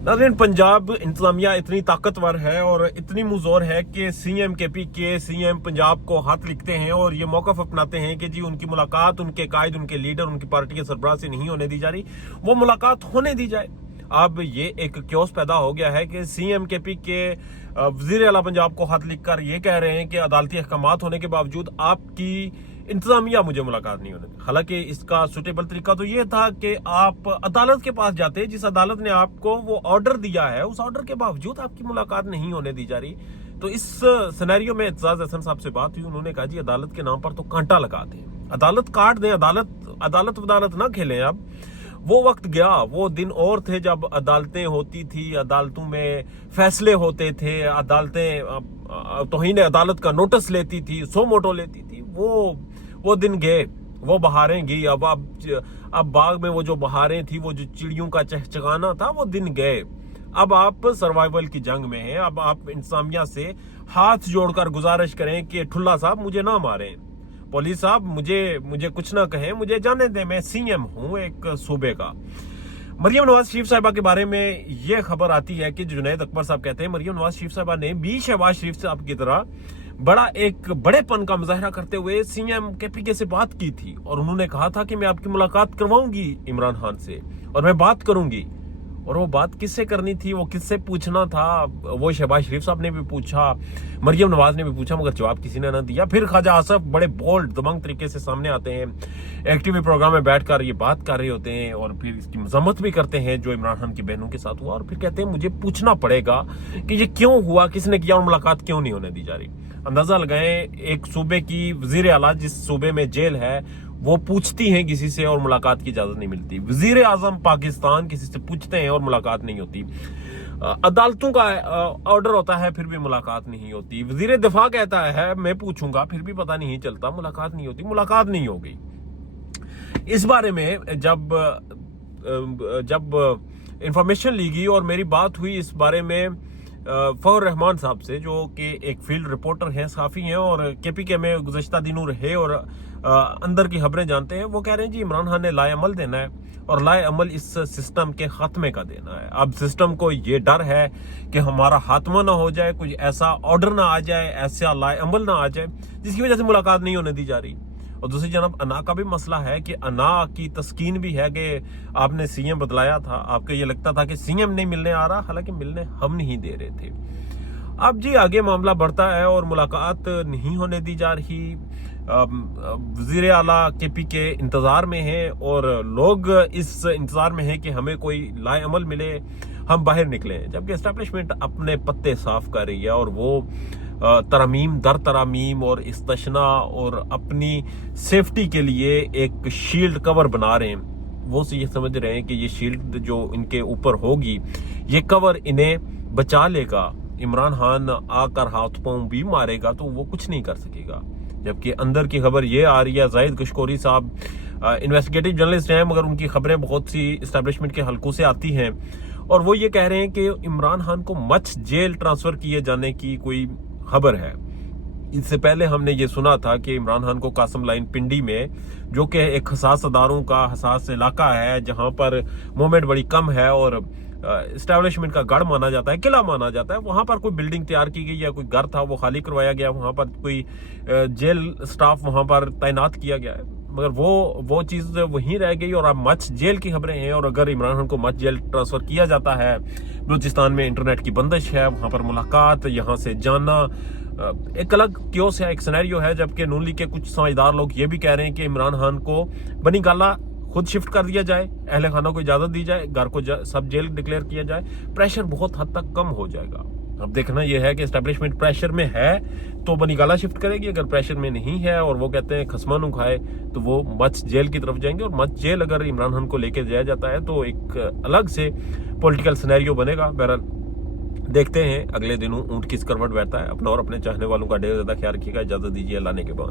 नाज़रीन, पंजाब इंतजामिया इतनी ताकतवर है और इतनी मुज़ोर है कि सीएम केपी के सीएम पंजाब को हाथ लिखते हैं और ये मौक़िफ़ अपनाते हैं कि जी उनकी मुलाकात उनके कायद, उनके लीडर, उनकी पार्टी के सरबराह से नहीं होने दी जा रही, वो मुलाकात होने दी जाए। अब ये एक क्योस पैदा हो गया है कि सीएम केपी के वज़ीर आला पंजाब को हाथ लिखकर ये कह रहे हैं कि अदालती अहकामात होने के बावजूद आपकी इंतजामिया मुझे मुलाकात नहीं होने दी। हालांकि इसका सुटेबल तरीका तो ये था कि आप अदालत के पास जाते, जिस अदालत ने आपको वो ऑर्डर दिया है, उस ऑर्डर के बावजूद आपकी मुलाकात नहीं होने दी जा रही। तो इस सिनेरियो में एतजाज हसन साहब से बात हुई, उन्होंने कहा जी अदालत के नाम पर तो कांटा लगा दें, अदालत काट दें, अदालत ना खेलें। अब वो वक्त गया, वो दिन और थे जब अदालतें होती थी, अदालतों में फैसले होते थे, अदालतें तौहीन अदालत का नोटिस लेती थी, सो मोटो लेती थी। वो दिन गए, वो बहारें गई। अब बाग में वो जो बहारें थी, वो जो चिड़ियों का चहचहाना था, वो दिन गए। अब आप सर्वाइवल की जंग में हैं। अब आप इंतजामिया से हाथ जोड़कर गुजारिश करें कि ठुल्ला साहब मुझे ना मारें, पुलिस साहब मुझे कुछ ना कहें, मुझे जाने दें, मैं सीएम हूं एक सूबे का। मरियम नवाज शरीफ साहिबा के बारे में ये खबर आती है कि जुनैद अकबर साहब कहते हैं मरियम नवाज शरीफ साहिबा ने भी शहबाज शरीफ साहब की तरह एक बड़ेपन का मुजाहरा करते हुए सीएम केपीके से बात की थी और उन्होंने कहा था कि मैं आपकी मुलाकात करवाऊंगी इमरान खान से और मैं बात करूंगी। और वो बात किससे करनी थी, वो किससे पूछना था, वो शहबाज शरीफ साहब ने भी पूछा, मरियम नवाज ने भी पूछा, मगर जवाब किसी ने ना दिया। फिर ख्वाजा आसफ बड़े बोल्ड दबंग तरीके से सामने आते हैं, एक टीवी प्रोग्राम में बैठकर ये बात कर रहे होते हैं और फिर इसकी मजम्मत भी करते हैं जो इमरान खान की बहनों के साथ हुआ, और फिर कहते हैं मुझे पूछना पड़ेगा कि ये क्यों हुआ, किसने किया और मुलाकात क्यों नहीं होने दी जा रही। अंदाजा लगाएं, एक सूबे की वजीर आला जिस सूबे में जेल है वो पूछती हैं किसी से और मुलाकात की इजाजत नहीं मिलती। वजीर आजम पाकिस्तान किसी से पूछते हैं और मुलाकात नहीं होती। अदालतों का ऑर्डर होता है फिर भी मुलाकात नहीं होती। वजीर दिफा कहता है मैं पूछूंगा फिर भी पता नहीं चलता, मुलाकात नहीं होती, मुलाकात नहीं हो गई। इस बारे में जब इंफॉर्मेशन ली गई और मेरी बात हुई इस बारे में फखर रहमान साहब से, जो कि एक फील्ड रिपोर्टर हैं, सहाफ़ी हैं और केपीके में गुज़श्ता दिनों रहे और अंदर की खबरें जानते हैं, वो कह रहे हैं जी इमरान खान ने लाए अमल देना है और लाए अमल इस सिस्टम के खात्मे का देना है। अब सिस्टम को ये डर है कि हमारा खात्मा ना हो जाए, कुछ ऐसा ऑर्डर ना आ जाए, ऐसा लाए अमल ना आ जाए जिसकी वजह से मुलाकात नहीं होने दी जा रही। और दूसरी जानब अना का भी मसला है कि अना की तस्कीन भी है कि आपने सीएम बदलाया था, आपको ये लगता था कि सीएम नहीं मिलने आ रहा, हालांकि मिलने हम नहीं दे रहे थे। अब जी आगे मामला बढ़ता है और मुलाकात नहीं होने दी जा रही। वज़ीर आला केपी के इंतज़ार में हैं और लोग इस इंतज़ार में हैं कि हमें कोई लाए अमल मिले, हम बाहर निकलें, जबकि एस्टेब्लिशमेंट अपने पत्ते साफ कर रही है और वो तरमीम दर तरमीम और इस्तशना और अपनी सेफ्टी के लिए एक शील्ड कवर बना रहे हैं। वो ये समझ रहे हैं कि ये शील्ड जो इनके ऊपर होगी, ये कवर इन्हें बचा लेगा, इमरान खान आकर हाथ पांव भी मारेगा तो वो कुछ नहीं कर सकेगा। जबकि अंदर की खबर ये आ रही है, जाहिद कशकोरी साहब इन्वेस्टिगेटिव जर्नलिस्ट हैं मगर उनकी खबरें बहुत सी इस्टेब्लिशमेंट के हलकों से आती हैं और वो ये कह रहे हैं कि इमरान खान को मच जेल ट्रांसफर किए जाने की कोई खबर है। इससे पहले हमने ये सुना था कि इमरान खान को कासम लाइन पिंडी में, जो कि एक हसास अदारों का हसास इलाका है जहां पर मूवमेंट बड़ी कम है और एस्टेब्लिशमेंट का गढ़ माना जाता है, किला माना जाता है, वहां पर कोई बिल्डिंग तैयार की गई या कोई घर था वो खाली करवाया गया, वहां पर कोई जेल स्टाफ वहां पर तैनात किया गया है, मगर वो चीज वहीं रह गई और अब मच जेल की खबरें हैं। और अगर इमरान खान को मच जेल ट्रांसफर किया जाता है, बलूचिस्तान में इंटरनेट की बंदिश है, वहां पर मुलाकात, यहाँ से जाना, एक अलग क्योस है, एक सिनेरियो है। जबकि नून लीग के कुछ समझदार लोग ये भी कह रहे हैं कि इमरान खान को बनी गाला खुद शिफ्ट कर दिया जाए, अहले खाना को इजाजत दी जाए, घर को सब जेल डिक्लेयर किया जाए, प्रेशर बहुत हद तक कम हो जाएगा। अब देखना यह है कि एस्टेब्लिशमेंट प्रेशर में है तो बनीगाला शिफ्ट करेगी, अगर प्रेशर में नहीं है और वो कहते हैं खसमानू खाए तो वो मच जेल की तरफ जाएंगे। और मच जेल अगर इमरान खान को लेके जाया जाता है तो एक अलग से पॉलिटिकल सिनेरियो बनेगा। बहरहाल देखते हैं अगले दिनों ऊंट किस करवट बैठता है। अपना और अपने चाहने वालों का ढेर ज्यादा ख्याल रखिएगा। इजाजत दीजिए, अल्लाह ने के बाद।